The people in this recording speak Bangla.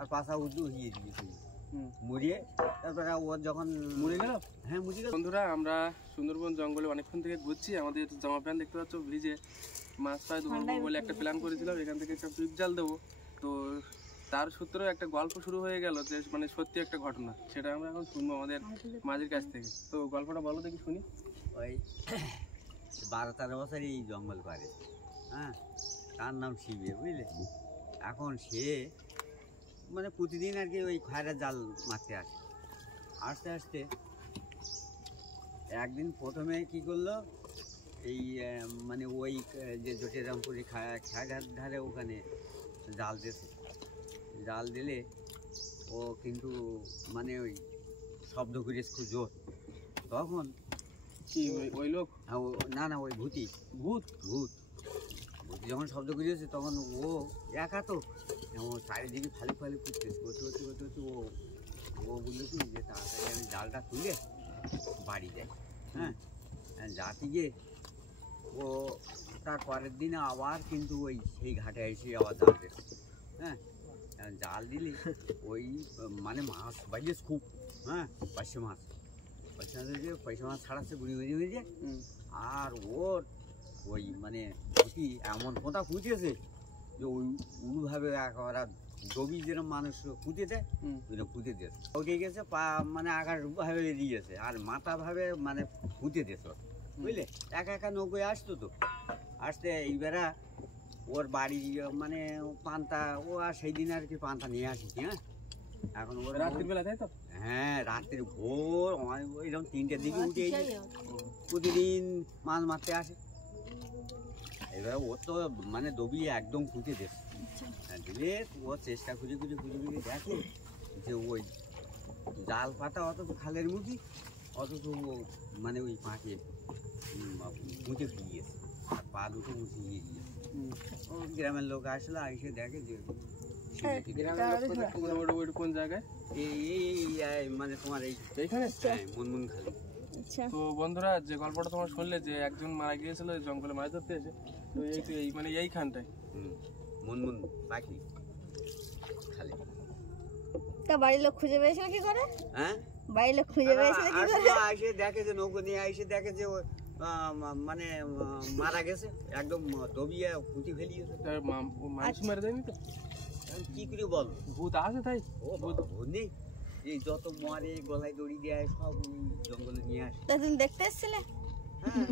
আর পাশা উঁচু হিয়ে দিয়েছে মরিয়ে। তারপরে ওর যখন মরে গেল, হ্যাঁ মরে গেল। বন্ধুরা আমরা সুন্দরবন জঙ্গলে অনেকক্ষণ থেকে ঘুরছি। আমাদের জামা প্যান্ট দেখতে পাচ্ছ ভিজে, মাছ প্রায় ধরবো বলে একটা প্ল্যান করেছিলাম, এখান থেকে একটা ট্রিপ জাল দেবো। তো তার সূত্রে একটা গল্প শুরু হয়ে গেল, যে মানে সত্যি একটা ঘটনা, সেটা আমরা এখন শুনবো আমাদের মাঝির কাছ থেকে। তো গল্পটা বলো দেখি শুনি। ওই 12-13 বছর এই জঙ্গল করে, হ্যাঁ, তার নাম শিবে, বুঝলে। এখন সে মানে প্রতিদিন আর কি ওই খয়রা জাল মারতে আসে। আস্তে আস্তে একদিন প্রথমে কি করলো, এই মানে ওই যে জটিরামপুরি খাঘাট ধারে ওখানে জাল দিয়েছে। জাল দিলে ও কিন্তু মানে ওই শব্দ করেছে খুব জোর। তখন কি ওই লোক? না না, ওই ভূতি, ভূত ভূত ভূতি যখন শব্দ করেছে তখন ও একা তো এমন চারিদিকে ফালি ফালি করতেছে, করতে করতে করতে করতে ও বললো কি যে তাড়াতাড়ি আমি জালটা তুলে বাড়ি যাই। হ্যাঁ, যাতে গিয়ে ও তার পরের দিনে আবার কিন্তু ওই সেই ঘাটে এসে আবার জাল দিয়েছে। হ্যাঁ, জাল দিলে ওই মানে মাছ বাইরেছে খুব, হ্যাঁ, পার্শে মাছ ছাড়াচ্ছে গুড়ি গুড়ি হয়ে যায়। আর ওর ওই মানে পুঁতি এমন পোঁতা পুঁতেছে যে ওই উড়ুভাবে একেবারে ডবি যেরকম মানুষ পুঁতে দেয় ওইটা পুঁতে দিয়েছে। উঠে গেছে পা মানে আকাশভাবে বেরিয়ে গেছে, আর মাথাভাবে মানে পুঁতে দিয়েছে, বুঝলে। একা একা নৌকোয় আসতো তো, আসতে এইবারা ওর বাড়ি মানে পান্তা, ও আর সেই দিন আর কি পান্তা নিয়ে আসিস। হ্যাঁ, এখন ওর রাত্রির বেলা, তাই তো? হ্যাঁ, রাত্রির ভোর এরকম 3টের দিকে উঠে প্রতিদিন মাছ মারতে আসে। এবার ও তো মানে দবি একদম খুঁজে দিস দিলে ও চেষ্টা খুঁজে খুঁজে খুঁজে খুঁজে দেখে যে ওই জাল পাতা অথচ খালের মুখি, অথচ মানে ওই পাঁকে মুখে গিয়েছে আর পা দুটো মুছে গিয়ে গিয়েছে। ও গ্রামের লোক আসলে এসে দেখে যে কোন জায়গায়, এই মানে তোমার এইখানে মুনমুন খালি। তো বন্ধুরা, যে গল্পটা তোমার শুনলে যে একজন মারা গিয়েছিল জঙ্গলে মাছ ধরতে এসে, তো এই মানে এইখানটায় মুনমুন পাখি খালি। তা বাড়ির লোক খুঁজে পেয়েছিল কি করে? হ্যাঁ, বাড়ির লোক খুঁজে পেয়েছিল কি করে? এসে দেখে যে নৌকো নিয়ে এসে দেখে যে মানে মারা গেছে, একদম দবিয়ে পুঁতি ফেলিয়েছে। মানুষ মারা যায়নি তো? কি করে বল, ভূত আছে তাই? ও ভূত নেই, এই যত মরে গলায় দড়ি দেয় সব জঙ্গলে নিয়ে আসে। তা তুমি দেখতে এসেছিলে? হ্যাঁ।